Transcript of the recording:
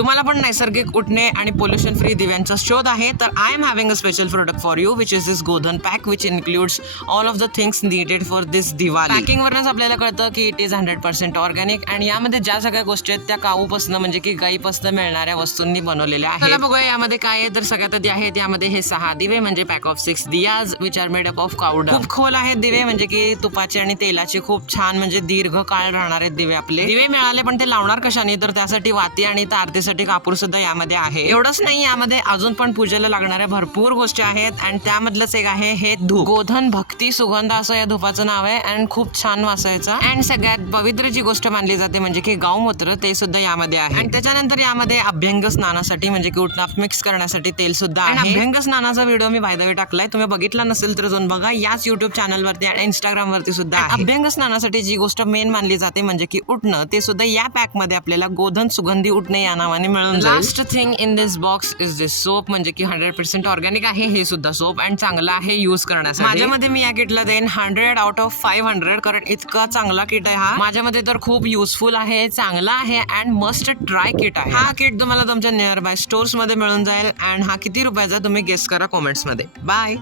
तुम्हाला पण नैसर्गिक उठणे आणि पोल्युशन फ्री दिव्यांचा शोध आहे तर I am having a special product for you which is this Godhan pack which includes all of the things needed for this Diwali. Packing वरच आपल्याला कळतं की इट इज 100% ऑर्गॅनिक आणि यामध्ये ज्या सगळ्या गोष्टी आहेत त्या काऊपासून म्हणजे की गाईपासून मिळणाऱ्या वस्तूंनी बनवलेल्या आहेत. चला बघूया यामध्ये काय आहे. तर सगळ्यात आधी आहेत यामध्ये हे 6 दिवे म्हणजे pack of 6 Diya's which are made up of काऊ डंग. खूप खोल आहेत दिवे म्हणजे की तुपाचे आणि तेलाचे खूप छान म्हणजे दीर्घ काळ राहणार आहेत दिवे. आपले दिवे मिळाले पण ते लावणार कशाने तर त्यासाठी वाती आणि आरतीसाठी कापूर सुद्धा यामध्ये आहे. एवढंच नाही यामध्ये अजून पण पूजेला लागणाऱ्या भरपूर गोष्टी आहेत आणि त्यामधलंच एक आहे हे धूप. गोधन भक्ती सुगंध असं या धुपाचं नाव आहे आणि खूप छान वासायचा. आणि सगळ्यात पवित्र जी गोष्ट मानली जाते म्हणजे की गौमूत्र ते सुद्धा यामध्ये आहे. आणि त्याच्यानंतर यामध्ये अभ्यंग स्नानासाठी म्हणजे की उठणाप मिक्स करण्यासाठी तेल सुद्धा आहे. अभ्यंग स्नानाचा video me by the way टाकलाय, तुम्ही बघितला नसेल तर जाऊन बघा. याच युट्यूब चॅनल वरती आणि इंस्टाग्राम वरती सुद्धा आहे. अभ्यंग स्नानासाठी जी गोष्ट मेन मानली जाते म्हणजे की उठणं ते सुद्धा या पॅक मध्ये आपल्याला गोधन सुगंधी उठणे या नावाने मिळून जाईल. Last thing in this box is this soap म्हणजे की 100% ऑर्गॅनिक आहे हे सुद्धा सोप आणि चांगला आहे यूज करण्यासाठी. माझ्यामध्ये मी या किटला देईन 100 आउट ऑफ 500 कारण इतका चांगला किट आहे हा. माझ्यामध्ये तर खूप युजफुल आहे, चांगला आहे अँड मस्ट ट्राय किट आहे. हा किट तुम्हाला तुमच्या नियर बाय स्टोर्स मध्ये मिळून जाईल. अँड हा किती रुपयाचा तुम्ही गेस करा कॉमेंट्स मध्ये. बाय.